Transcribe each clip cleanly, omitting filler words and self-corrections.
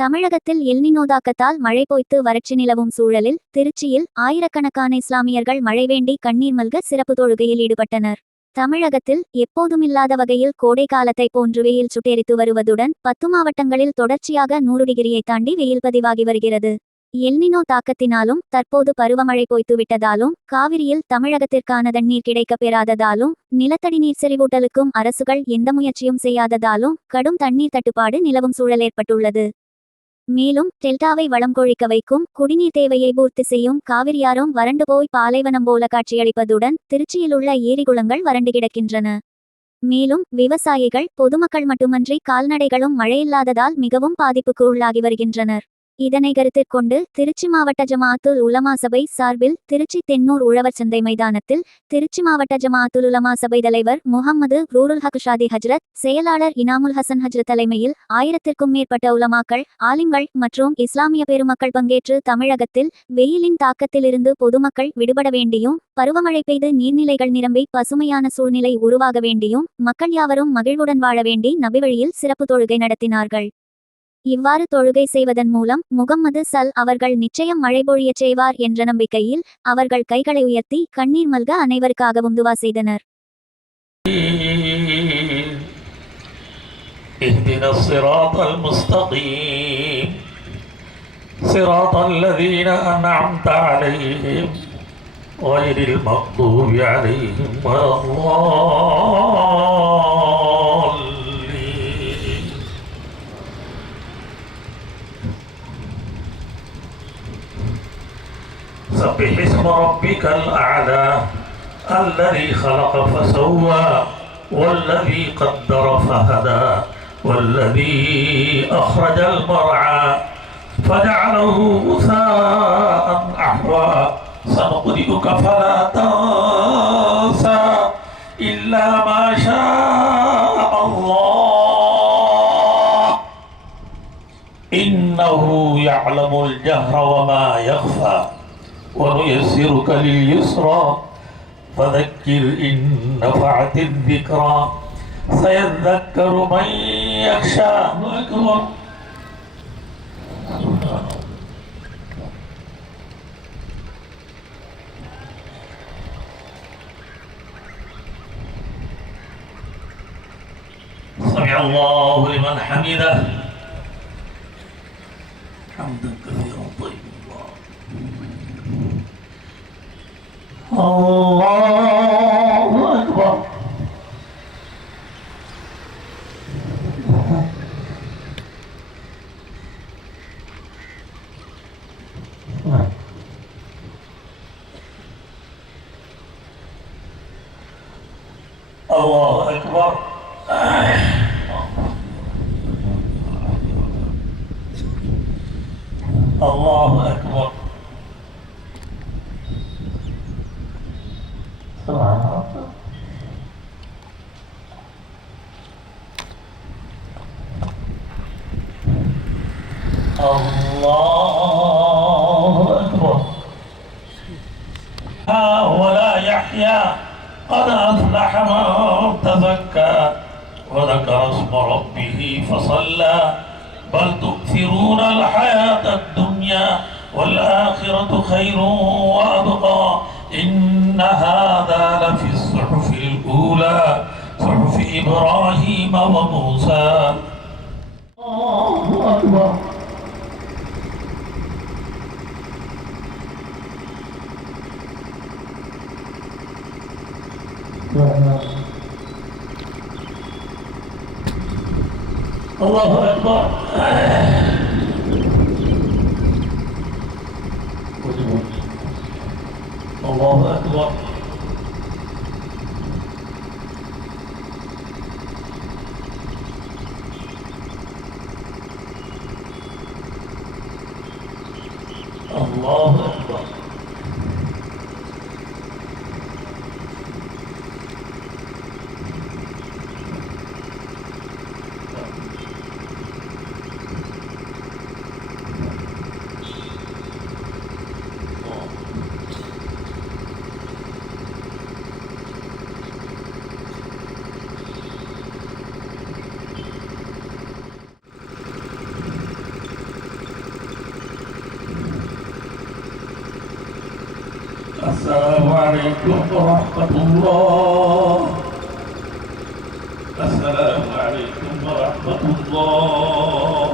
தமிழகத்தில் எல்னினோ தாக்கத்தால் மழை பொய்த்து வறட்சி நிலவும் சூழலில் திருச்சியில் ஆயிரக்கணக்கான இஸ்லாமியர்கள் மழை வேண்டி கண்ணீர் மல்க சிறப்பு தொழுகையில் ஈடுபட்டனர். தமிழகத்தில் எப்போதுமில்லாத வகையில் கோடை காலத்தை போன்று வெயில் சுட்டெரித்து வருவதுடன் 10 மாவட்டங்களில் தொடர்ச்சியாக 100 டிகிரியை தாண்டி வெயில் பதிவாகி வருகிறது. எல்னினோ தாக்கத்தினாலும் தற்போது பருவமழை பொய்த்துவிட்டதாலும் காவிரியில் தமிழகத்திற்கான தண்ணீர் கிடைக்கப் பெறாததாலும் நிலத்தடி நீர் செறிவூட்டலுக்கும் அரசுகள் எந்த முயற்சியும் செய்யாததாலும் கடும் தண்ணீர் தட்டுப்பாடு நிலவும் சூழல் ஏற்பட்டுள்ளது. மேலும் டெல்டாவை வளம் கொழிக்க வைக்கும் குடிநீர் தேவையை பூர்த்தி செய்யும் காவிரியாரும் வறண்டு போய் பாலைவனம் போல காட்சியளிப்பதுடன் திருச்சியிலுள்ள ஏரிகுளங்கள் வறண்டு கிடக்கின்றன. மேலும் விவசாயிகள் பொதுமக்கள் மட்டுமன்றி கால்நடைகளும் மழையில்லாததால் மிகவும் பாதிப்புக்கு உள்ளாகி வருகின்றனர். இதனை கருத்திற்கொண்டு திருச்சி மாவட்ட ஜமாஅத்துல் உலமா சபை சார்பில் திருச்சி தென்னூர் உழவர் சந்தை மைதானத்தில் திருச்சி மாவட்ட ஜமாஅத்துல் உலமா சபை தலைவர் முகம்மது ரூருல் ஹக் ஷாதி ஹஜ்ரத், செயலாளர் இனாமுல் ஹசன் ஹஜ்ரத் தலைமையில் 1000க்கும் மேற்பட்ட உலமாக்கள், ஆலிம்கள் மற்றும் இஸ்லாமிய பெருமக்கள் பங்கேற்று தமிழகத்தில் வெயிலின் தாக்கத்திலிருந்து பொதுமக்கள் விடுபட வேண்டியும் பருவமழை பெய்து நீர்நிலைகள் நிரம்பி பசுமையான சூழ்நிலை உருவாக வேண்டியும் மக்கள் யாவரும் மகிழ்வுடன் வாழ வேண்டி நபிவழியில் சிறப்பு தொழுகை நடத்தினார்கள். இவ்வாறு தொழுகை செய்வதன் மூலம் முகம்மது ஸல் அவர்கள் நிச்சயம் மழை பொழியச் செய்வார் என்ற நம்பிக்கையில் அவர்கள் கைகளை உயர்த்தி கண்ணீர் மல்க அனைவருக்காகவும் துவா செய்தனர். اهدنا الصراط المستقيم صراط الذين أنعمت عليهم غير المغضوب عليهم ولا الضالين. سبح اسم ربك الأعلى الذي خلق فسوى والذي قدر فهدى والذي أخرج المرعى فجعله غثاء أحوى سنقرئك فلا تنسى إلا ما شاء الله إنه يعلم الجهر وما يخفى ونيسرك لليسرى فذكر إن نفعت الذكرى سيذكر من يخشى. أكبر. سمع الله لمن حمده حمدا كثيرا طيبا. الله أكبر. الله أكبر. الله أكبر. الله أكبر. ولا يحيى قد أفلح من تزكى وذكر اسم ربه فصلى بل تؤثرون الحياة الدنيا والآخرة خير وأبقى إن هذا لفي الصحف الأولى صحف إبراهيم وموسى. الله أكبر. الله أكبر. الله أكبر. الله أكبر. السلام عليكم ورحمة الله. السلام عليكم ورحمة الله.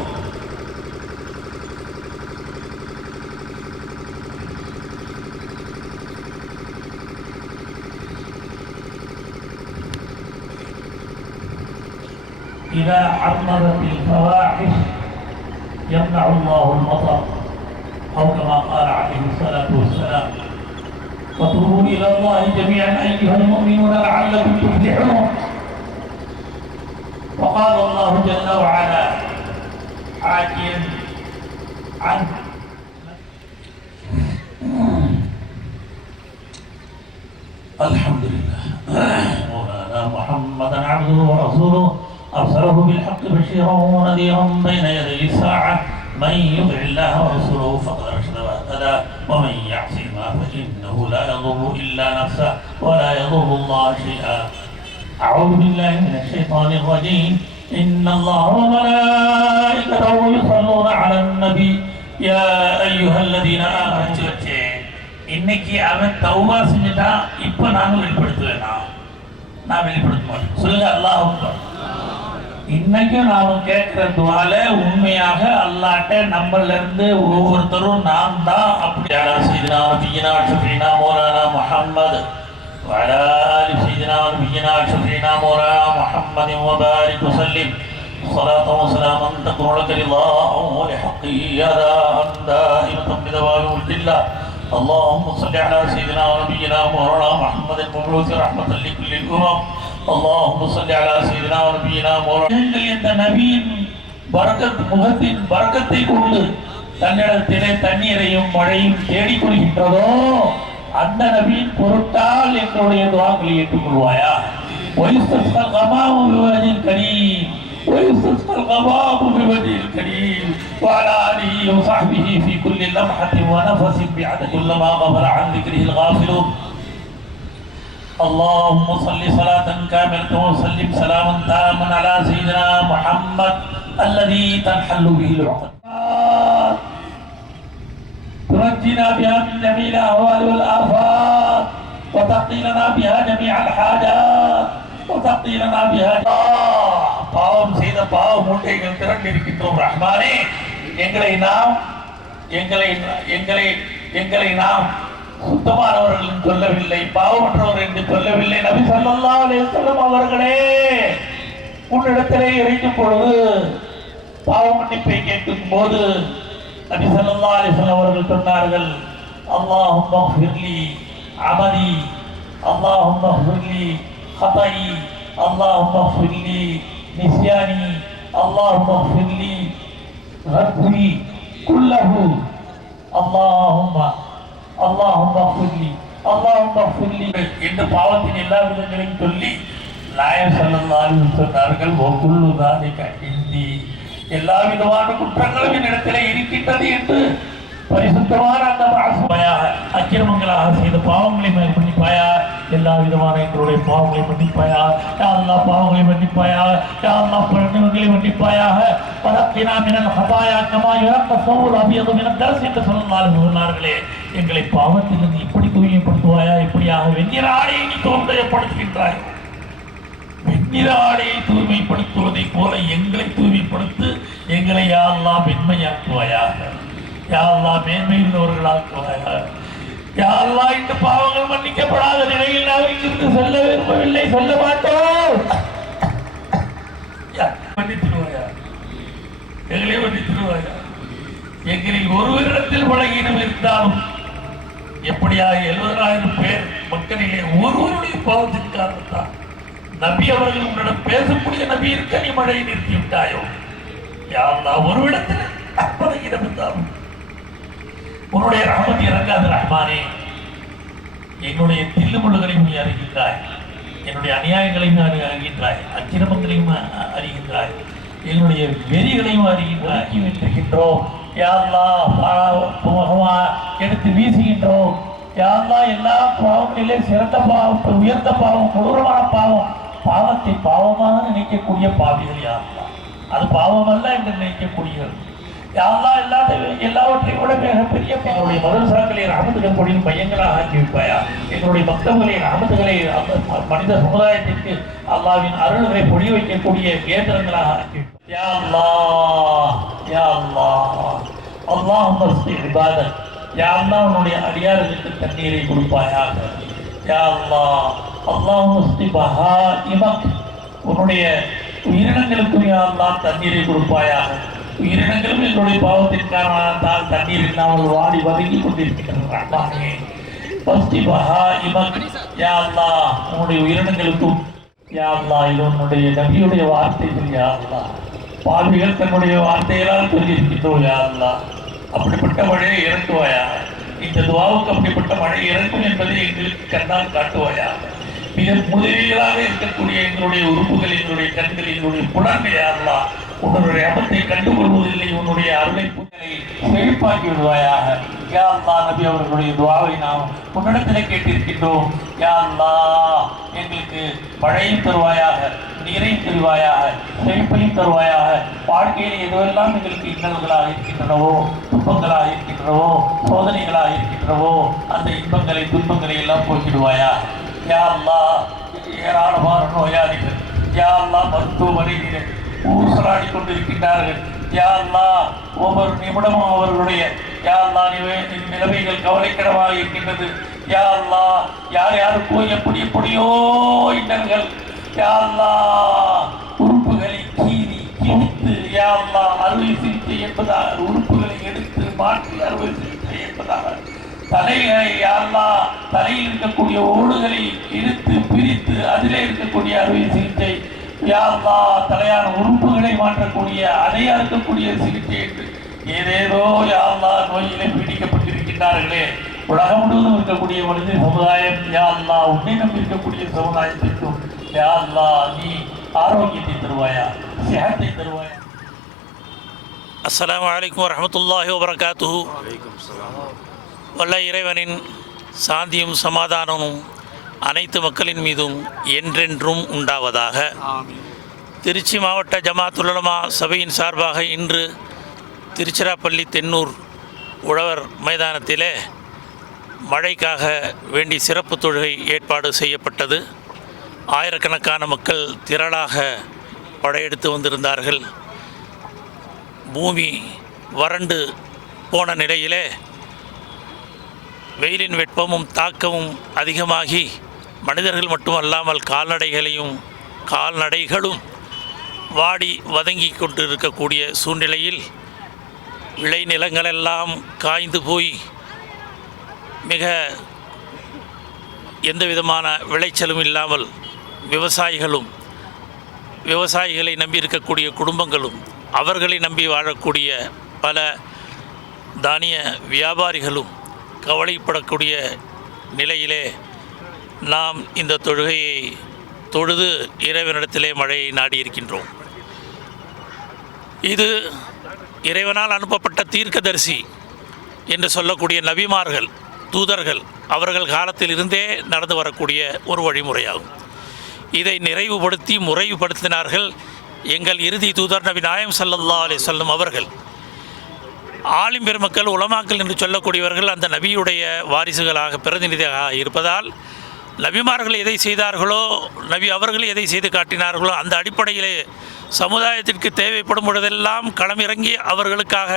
إذا عرضت الفواحش يمنع الله المطر، أو كما قال عليه الصلاة والسلام: وتوبوا إلى الله جميعا أيها المؤمنون لعلكم تفلحون. وقال الله جل وعلا حاكيا عنه: الحمد لله مولانا محمدا عبده ورسوله أرسله بالحق بشيرا ونذيرا بين يدي الساعة. من يطع الله ورسوله فقد رشد واهتدى، ومن يعصهما فإنه لا يضر إلا نفسه ولا يضر الله شيئا. أعوذ بالله من الشيطان الرجيم. إن الله وملائكته يصلون على النبي يا أيها الذين آمنوا. இன்னைக்கு அவன் தௌபா செஞ்சுட்டான், இப்போ நான் வெளிப்படுத்துவேனா? நான் வெளிப்படுத்த மாட்டேன். சொல்லுங்க அல்லாஹ் அக்பர். இன்னைக்கும் நாம கேட்கிற துவால உண்மையாக அல்லாட்ட நம்மள இருந்து ஒவ்வொருத்தரும் நாம் தான் அப்படி சையதுனா நபியினா ஷஃபீனா மௌலானா முஹம்மது வஅலா ஆலி சையதுனா நபியினா ஷஃபீனா மௌலானா முஹம்மதின் வபாரிக் வஸல்லிம் ஸலாத்தன் வஸலாமன் தகுனு லக ரிலாஹு வலிஹக்கி யதா தாயிமத்தன் பிதவாமி முல்கில்லாஹ். اللهم صل على سيدنا ونبينا مولانا محمد المبعوث رحمة لكل الأمم. اللهم صل على سيدنا ونبينا مولانا. இந்த நபியின் பரக்கத், முகத்தின் பரக்கத்தை கொண்டு தன்னிடத்திலே தண்ணீரையும் மழையும் தேடிக்கொள்கின்றதோ அந்த நபியின் பொருட்டால் எங்களுடைய துவாக்களை ஏற்றுக்கொள்வாயா. ويستسقى الغمام بوجه الكريم ويستسقى الغمام بوجه الكريم وعلى آله وصحبه في كل لمحة ونفس بعد كلما غفل عن ذكره الغافلون. اللهم صل صلاة كاملة وسلم سلاما تاما على سيدنا محمد الذي تنحل به العقد، تنجينا بها من جميع الأهوال والآفات، وتقضي لنا بها جميع الحاجات، وتقضي لنا بها. பாவம் செய்த பாவ மூட்டைகள் திரண்டிருக்கின்றோம் ரஹ்மானே. எங்களை நாம் சுத்தமானவர்கள் சொல்லவில்லை, பாவமற்றவர் என்று சொல்லவில்லை. நபி ஸல்லல்லாஹு அலைஹி வஸல்லம் அவர்களே உன்னிடத்திலே இறைக்கும் பொழுது பாவ மன்னிப்பை கேட்கும் போது நபி ஸல்லல்லாஹு அலைஹி வஸல்லம் அவர்கள் சொன்னார்கள்: அல்லாஹும்ம ஃபிர்லி அமலி, அல்லாஹும்ம ஃபிர்லி ஹதஇ, அல்லாஹும்ம ஃபிர்லி நிஸ்யானி, அல்லாஹும்ம ஃபிர்லி ரத்வி குல்லஹு, அல்லாஹும்ம ஃபிர்லி என்று பாவத்தின் எல்லா விதங்களையும் சொல்லி நாயகம் ஸல்லல்லாஹு அலைஹி வஸல்லம் சொன்னார்கள்: வகுல்லு தாலிக இந்தி, எல்லா விதமான குற்றங்களும் என்னிடத்திலே இருக்கின்றது என்று பரிசுத்தமான அந்த மாசுமையாக அக்கிரமங்களாக செய்த பாவங்களை மன்னிப்பாயா, எல்லா விதமான எங்களுடைய பாவங்களை மன்னிப்பாயா, யா அல்லாஹ் பாவங்களை மன்னிப்பாயா, யா அல்லாஹ் பாவங்களை மன்னிப்பாயாக. வலக்கினா மினல் ஹதாயா கமா யுரக்க ஸௌல் அபியது மினத் தர்ஸ் என்று சொன்னார்களே, எங்களை பாவத்திலிருந்து இப்படி தூய்மைப்படுத்துவாயா, இப்படியாக வெண்ணிற ஆடையை நீ தூய்மைப்படுத்துகின்றாய். வெண்ணிற ஆடையை தூய்மைப்படுத்துவதை போல எங்களை தூய்மைப்படுத்து, எங்களை யா அல்லாஹ் வெண்மையாக்குவாயாக, யா அல்லாஹ் மேன்மையுள்ளவர்களாக்குவாயாக. யா அல்லாஹ் இந்த பாவங்கள் மன்னிக்கப்படாத நிலையில் நாம் இங்கிருந்து செல்ல விரும்பவில்லை, செல்ல மாட்டோம். மன்னித்திருவாயா, எங்களை மன்னித்திருவாயா. எங்களில் ஒருவரிடத்தில் பழகினம் இருந்தாலும் எப்படியாக 70,000 பேர் மக்களிலே ஒருவருடைய பாவத்தின் காரணத்தான் நபி அவர்கள் உன்னிடம் பேசக்கூடிய நபி இருக்க நீ மழையை நிறுத்தி விட்டாயோ. யா அல்லாஹ் ஒருவிடத்தில் பழகினம் இருந்தாலும் உன்னுடைய ரஹமத் இறங்காத ரஹ்மானே. என்னுடைய தில்லுமுள்ளுகளையும் நீ அறிகின்றாய், என்னுடைய அநியாயங்களையும் அறிகின்றாய், அக்கிரமங்களையும் அறிகின்றாய், என்னுடைய வெறிகளையும் அறிகின்றாய். வென்றுகின்றோம் யா அல்லாஹ், எடுத்து வீசுகின்றோம் யா அல்லாஹ். எல்லா பாவங்களிலே சிறந்த பாவம், உயர்ந்த பாவம், கொடூரமான பாவம், பாவத்தை பாவமாக நினைக்கக்கூடிய பாவிகள் யா அல்லாஹ். அது பாவம் அல்ல என்று நினைக்கக்கூடியவர்கள் யாரெல்லாம் எல்லாவற்றையும் விட மிகப்பெரிய எங்களுடைய மதரசாக்களை ரஹமத்துகள் பொழியும் மையங்களாக ஆக்கி வைப்பாயா. எங்களுடைய பக்தர்களை ரஹமத்துகளை மனித சமுதாயத்திற்கு அல்லாவின் அருள்களை பொழி வைக்கக்கூடிய கேந்திரங்களாக ஆக்கி வைப்பாயா. யா அல்லாஹ் யா அல்லாஹ் அல்லாஹும்ம ஸ்தி இபாதக். யா அல்லாஹ் உன்னுடைய அடியார்களுக்கு தண்ணீரை கொடுப்பாயாக. யா அல்லாஹ் அல்லாஹும்ம ஸ்தி பஹாயிமக். உன்னுடைய உயிரினங்களுக்கும் யா அல்லாஹ் தண்ணீரை கொடுப்பாயாக. உயிரினங்களும் எங்களுடைய பாவத்தின் காரணத்தால் தண்ணீர் இல்லாமல் வாடி வதங்கி கொண்டிருக்கின்றன. யா அல்லாஹ் உன்னுடைய உயிரினங்களுக்கும் யா அல்லாஹ் இது உன்னுடைய நபியுடைய வார்த்தைகள். யா அல்லாஹ் பாவிகள் தன்னுடைய வார்த்தைகளால் சொல்லியிருக்கின்றோம். யா அல்லாஹ் அப்படிப்பட்ட மழையை இறக்குவாயா. இந்த துவாவுக்கு அப்படிப்பட்ட மழை இறக்கும் என்பதை எங்களுக்கு கண்ணால் காட்டுவாயா. மிக முதலிகளாக இருக்கக்கூடிய எங்களுடைய உறுப்புகள், எங்களுடைய கண்கள், எங்களுடைய புலன்கள் யா அல்லாஹ் உன்னுடைய அபத்தை கண்டுகொள்வதில்லை. உன்னுடைய அருளை பூக்களை செழிப்பாக்கி விடுவாயாக. யா அல்லாஹ் நபி அவர்களுடைய துவாவை நாம் உன்னிடத்திலே கேட்டிருக்கின்றோம். யா அல்லாஹ் எங்களுக்கு மழையும் தருவாயாக, நீரையும் தருவாயாக, செழிப்பையும் தருவாயாக. வாழ்க்கையில் எதுவெல்லாம் எங்களுக்கு இன்னல்களாக இருக்கின்றனவோ, துன்பங்களாக இருக்கின்றனவோ, சோதனைகளாக இருக்கின்றனவோ அந்த இன்பங்களை துன்பங்களை எல்லாம் போக்கிடுவாயா. யா அல்லாஹ் ஏராளமான நோயாளிகள் யா அல்லாஹ் மருத்துவமனையிலே ஊசலாடி கொண்டிருக்கின்றார்கள். யா அல்லாஹ் ஒவ்வொரு நிமிடமும் அவர்களுடைய யா அல்லாஹ் நிலைமைகள் கவலைக்கிடமாக இருக்கின்றது. யா அல்லாஹ் யார் யாருக்கோ எப்படியோ இன்னல்கள் யா அல்லாஹ் உறுப்புகளை கீறி கிழித்து யா அல்லாஹ் அறுவை சிகிச்சை என்பதாக உறுப்புகளை எடுத்து மாற்றி அறுவை சிகிச்சை என்பதாக தலைகளை யா அல்லாஹ் தலையில் இருக்கக்கூடிய ஓடுகளை இழுத்து பிரித்து அதிலே இருக்கக்கூடிய அறுவை சிகிச்சை யா அல்லாஹ் தலையான உறுப்புகளை மாற்றக்கூடிய அதை அறுக்கக்கூடிய சிகிச்சை என்று ஏதேதோ யா அல்லாஹ் நோயிலே பீடிக்கப்பட்டிருக்கின்றார்களே. உலகம் முழுவதும் இருக்கக்கூடிய மனித சமுதாயம் யா அல்லாஹ் உன்னை நம்பி இருக்கக்கூடிய சமுதாயத்திற்கும் யா அல்லாஹ் நீ ஆரோக்கியத்தை தருவாயா, சிஹத்தை தருவாயா. அஸ்ஸலாமு அலைக்கும் வரஹ்மத்துல்லாஹி வபரகாத்துஹு. வல்ல இறைவனின் சாந்தியும் சமாதானமும் அனைத்து மக்களின் மீதும் என்றென்றும் உண்டாவதாக. திருச்சி மாவட்ட ஜமாத்துல் உலமா சபையின் சார்பாக இன்று திருச்சிராப்பள்ளி தென்னூர் உழவர் மைதானத்திலே மழைக்காக வேண்டி சிறப்பு தொழுகை ஏற்பாடு செய்யப்பட்டது. ஆயிரக்கணக்கான மக்கள் திரளாக படையெடுத்து வந்திருந்தார்கள். பூமி வறண்டு போன நிலையிலே வெயிலின் வெப்பமும் தாக்கமும் அதிகமாகி மனிதர்கள் மட்டுமல்லாமல் கால்நடைகளும் வாடி வதங்கி கொண்டிருக்கக்கூடிய சூழ்நிலையில் விளைநிலங்களெல்லாம் காய்ந்து போய் மிக எந்த விதமான விளைச்சலும் இல்லாமல் விவசாயிகளை நம்பி இருக்கக்கூடிய குடும்பங்களும் அவர்களை நம்பி வாழக்கூடிய பல தானிய வியாபாரிகளும் கவலைப்படக்கூடிய நிலையிலே நாம் இந்த தொழுகையை தொழுது இறைவனிடத்திலே மழையை நாடியிருக்கின்றோம். இது இறைவனால் அனுப்பப்பட்ட தீர்க்கதரிசி என்று சொல்லக்கூடிய நபிமார்கள், தூதர்கள் அவர்கள் காலத்தில் இருந்தே நடந்து வரக்கூடிய ஒரு வழிமுறையாகும். இதை நிறைவுபடுத்தி முறைவுபடுத்தினார்கள் எங்கள் இறுதி தூதர் நபி நாயம் ஸல்லல்லாஹு அலைஹி வஸல்லம் அவர்கள். ஆலிம் பெருமக்கள், உலமாக்கள் என்று சொல்லக்கூடியவர்கள் அந்த நபியுடைய வாரிசுகளாக பிரதிநிதியாக இருப்பதால் நபிமார்கள் எதை செய்தார்களோ, நபி அவர்கள் எதை செய்து காட்டினார்களோ அந்த அடிப்படையிலே சமுதாயத்திற்கு தேவைப்படும் பொழுதெல்லாம் களமிறங்கி அவர்களுக்காக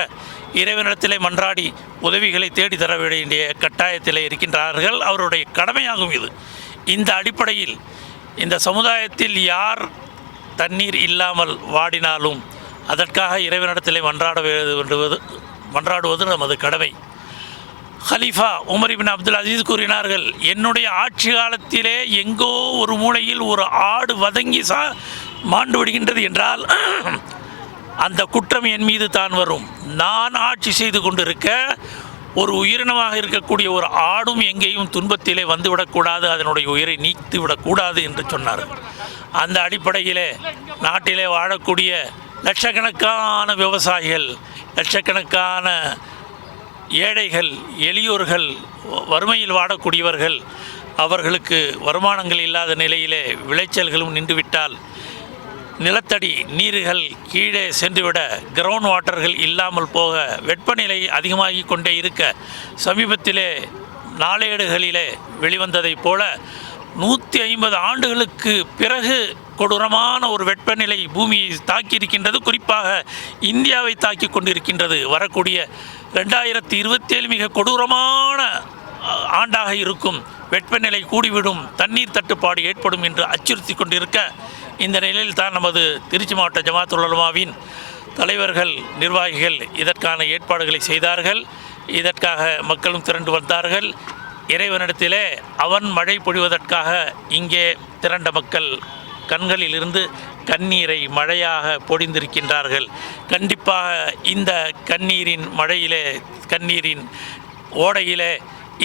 இறைவனிடத்திலே மன்றாடி உதவிகளை தேடி தர வேண்டிய கட்டாயத்திலே இருக்கின்றார்கள். அவருடைய கடமையாகும் இது. இந்த அடிப்படையில் இந்த சமுதாயத்தில் யார் தண்ணீர் இல்லாமல் வாடினாலும் அதற்காக இறைவனிடத்திலே மன்றாடுவது நமது கடமை. ஹலீஃபா உமர் இப்னு அப்துல் அசீஸ் கூறினார்கள், என்னுடைய ஆட்சி காலத்திலே எங்கோ ஒரு மூலையில் ஒரு ஆடு வதங்கி மாண்டு விடுகின்றது என்றால் அந்த குற்றம் என் மீது தான் வரும். நான் ஆட்சி செய்து கொண்டிருக்க ஒரு உயிரினமாக இருக்கக்கூடிய ஒரு ஆடும் எங்கேயும் துன்பத்திலே வந்துவிடக்கூடாது, அதனுடைய உயிரை நீத்து விடக்கூடாது என்று சொன்னார்கள். அந்த அடிப்படையிலே நாட்டிலே வாழக்கூடிய லட்சக்கணக்கான விவசாயிகள், லட்சக்கணக்கான ஏழைகள், எளியோர்கள், வறுமையில் வாடக்கூடியவர்கள், அவர்களுக்கு வருமானங்கள் இல்லாத நிலையிலே விளைச்சல்களும் நின்றுவிட்டால் நிலத்தடி நீர்கள் கீழே சென்றுவிட கிரவுண்ட் வாட்டர்கள் இல்லாமல் போக வெப்பநிலை அதிகமாகி கொண்டே இருக்க சமீபத்திலே நாளேடுகளிலே வெளிவந்ததைப் போல 150 ஆண்டுகளுக்கு பிறகு கொடூரமான ஒரு வெப்பநிலை பூமியை தாக்கியிருக்கின்றது. குறிப்பாக இந்தியாவை தாக்கி கொண்டிருக்கின்றது. வரக்கூடிய 2027 மிக கொடூரமான ஆண்டாக இருக்கும். வெப்பநிலை கூடிவிடும், தண்ணீர் தட்டுப்பாடு ஏற்படும் என்று அச்சுறுத்தி கொண்டிருக்க, இந்த நிலையில் தான் நமது திருச்சி மாவட்ட ஜமாத்துல் உலமாவின் தலைவர்கள், நிர்வாகிகள் இதற்கான ஏற்பாடுகளை செய்தார்கள். இதற்காக மக்களும் திரண்டு வந்தார்கள். இறைவனிடத்திலே அவன் மழை பொழிவதற்காக இங்கே திரண்ட மக்கள் கண்களில் இருந்து கண்ணீரை மழையாக பொழிந்திருக்கின்றார்கள். கண்டிப்பாக இந்த கண்ணீரின் மழையிலே, கண்ணீரின் ஓடையிலே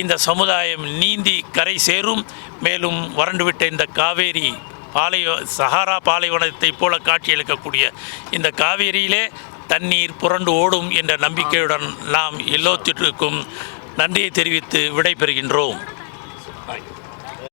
இந்த சமுதாயம் நீந்தி கரை சேரும். மேலும் வறண்டுவிட்ட இந்த காவேரி சஹாரா பாலைவனத்தைப் போல காட்சியளிக்கக்கூடிய இந்த காவேரியிலே தண்ணீர் புரண்டு ஓடும் என்ற நம்பிக்கையுடன் நாம் எல்லோத்திற்கும் நன்றியை தெரிவித்து விடைபெறுகின்றோம்.